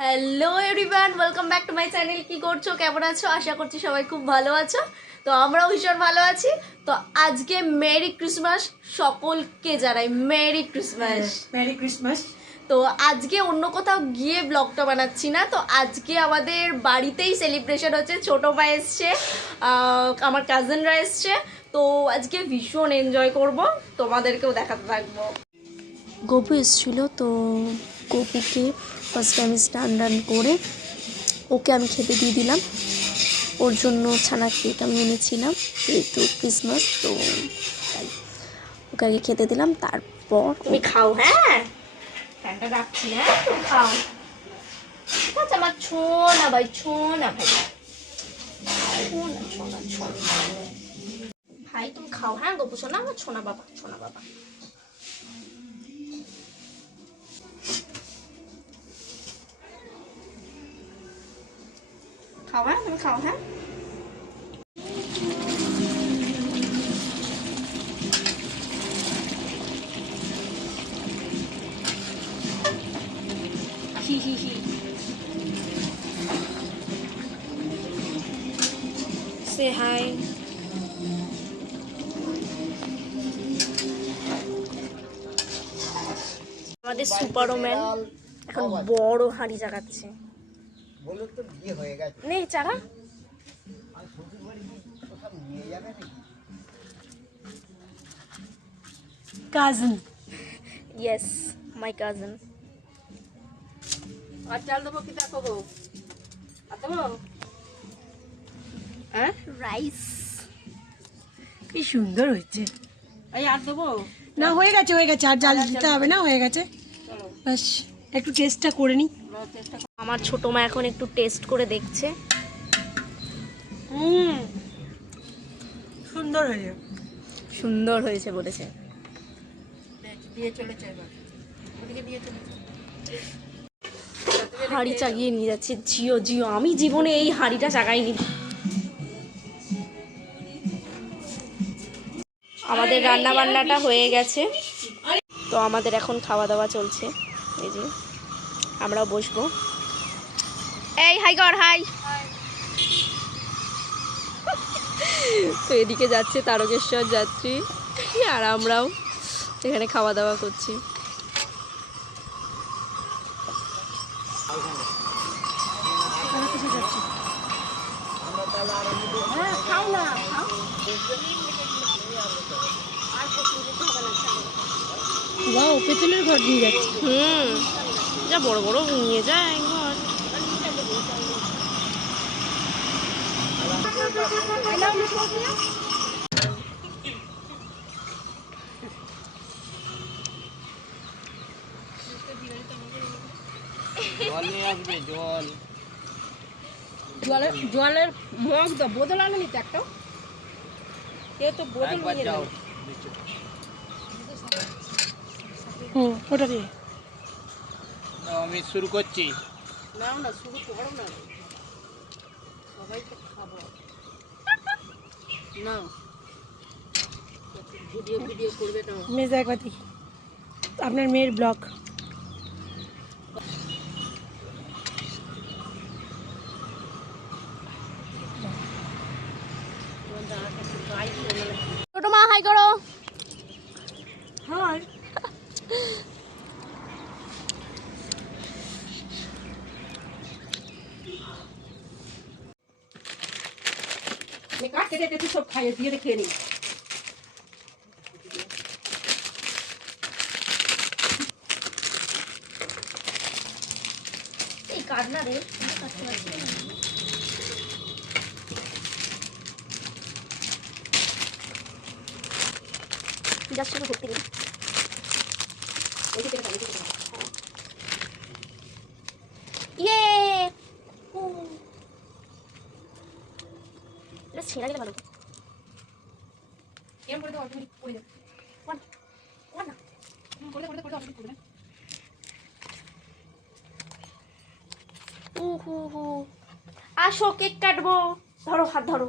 Hello everyone, welcome back to my channel. কি করছো, কেমন আছো? আশা করছি সবাই খুব ভালো আছো। তো আমরাও ভীষণ ভালো আছি। তো আজকে মেরি ক্রিসমাস সকলকে জানাই, মেরি ক্রিসমাস। Merry Christmas. তো আজকে অন্য কোথাও গিয়ে ব্লগটা বানাচ্ছি না, তো আজকে আমাদের বাড়িতেই সেলিব্রেশন হচ্ছে। ছোটো ভাই এসছে, আমার কাজিনরা এসছে। তো আজকে ভীষণ এনজয় করব, তোমাদেরকেও দেখাতে থাকবো। গপু এসেছিলো, তো গপুকে ফার্স্টে আমি স্নান করে ওকে আমি খেতে দিয়ে দিলাম। ওর জন্য ছানা কেক আমি এনেছিলাম, যেহেতু ক্রিসমাস, তো তাই ওকে আগে খেতে দিলাম। তারপর তুমি খাও। হ্যাঁ, ফ্যানটা রাখছি। হ্যাঁ, তুমি খাও। ঠিক আছে আমার ছোনা ভাই, ছোনা ভাই, ছোনা ছোনা ছোনা ভাই, তুমি খাও। হ্যাঁ গপু সোনা, আমার ছোনা বাবা, ছোনা বাবা। খাও, হ্যাঁ তুমি খাও। হ্যাঁ, হি হি হি। সে হাই। আমাদের সুপারম্যান এখন বড় হাঁড়ি জাগাচ্ছে। নে চারা। কাজিন। Yes, my cousin. আর চাল দেবো কি দেখো গো? আর দেবো? হ্যাঁ, রাইস কি সুন্দর হয়েছে। এই আর দেবো না? হয়ে গেছে, হয়ে গেছে, আর জাল দিতে হবে না, হয়ে গেছে। বাস একটু টেস্টটা করে নিই। আমার ছোট মা এখন একটু টেস্ট করে দেখছে। সুন্দর হয়েছে, সুন্দর হয়েছে বলেছে। দিয়ে চলেছে এবার, ওদিকে দিয়ে চলেছে। হাঁড়ি চাগিয়ে নিয়ে যাচ্ছে। জিও জিও, আমি জীবনে এই হাঁড়িটা চাগাইনি। আমাদের রান্না বান্নাটা হয়ে গেছে, তো আমাদের এখন খাওয়া দাওয়া চলছে। এই যে আমরাও বসবো। এই হাই গড, হাই। তো এদিকে যাচ্ছে তারকেশ্বর যাত্রী, আর আমরাও এখানে খাওয়া দাওয়া করছি। ওয়াও, পেতলের ঘর নিয়ে যাচ্ছে। যা বড় বড় নিয়ে যায় ঘর। জল নিয়ে আসবে, জল। জলের মগ দাও, বোতল আনেনি তো একটা? কেউ তো বোতল একবার নিয়ে যাও। ওটা দিয়ে নাও, আমি শুরু করছি। নাও না, শুরু করো না, সবাই তো খাবো। নাও, ভিডিও ভিডিও করবে না। মেজা একবার দেখি আপনার মেয়ের ব্লগ। ছোট মা হাই করো। হাই। কাটতে দেখতে সব খাইয়ে দিয়ে রেখে নিই। এই কাটনা রে, যার সাথে ভর্তি নেই। ইয়ে, এটা ছেঁড়া গেলে ভালো। এরকম করে তো অটোমেটিক পড়ে যাবে। না, করে অটোমেটিক পড়বে। হু আসো, কেক কাটবো। ধরো, হাত ধরো।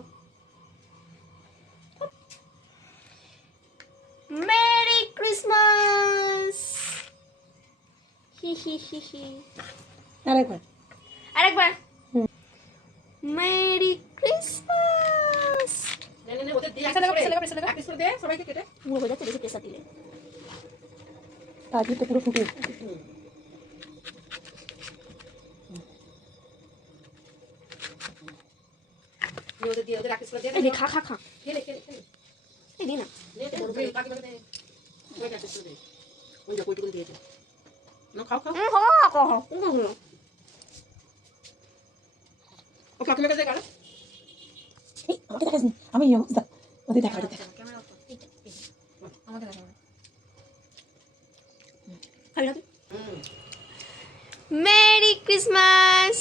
Merry Christmas. হি হি হি হি। আরেকবার। আরেকবার মেরি ক্রিসমাস। পুরো হয়ে যাচ্ছে বেশি প্রেসার দিলে। তারপরে তো পুরো ফুটে এই নে, খা খা খা এই দে না। খাও খাও খা খা খা আমাকে দেখাসনি আমি এই অবস্থা ওদের দেখা ওদের দেখা মেরি ক্রিসমাস।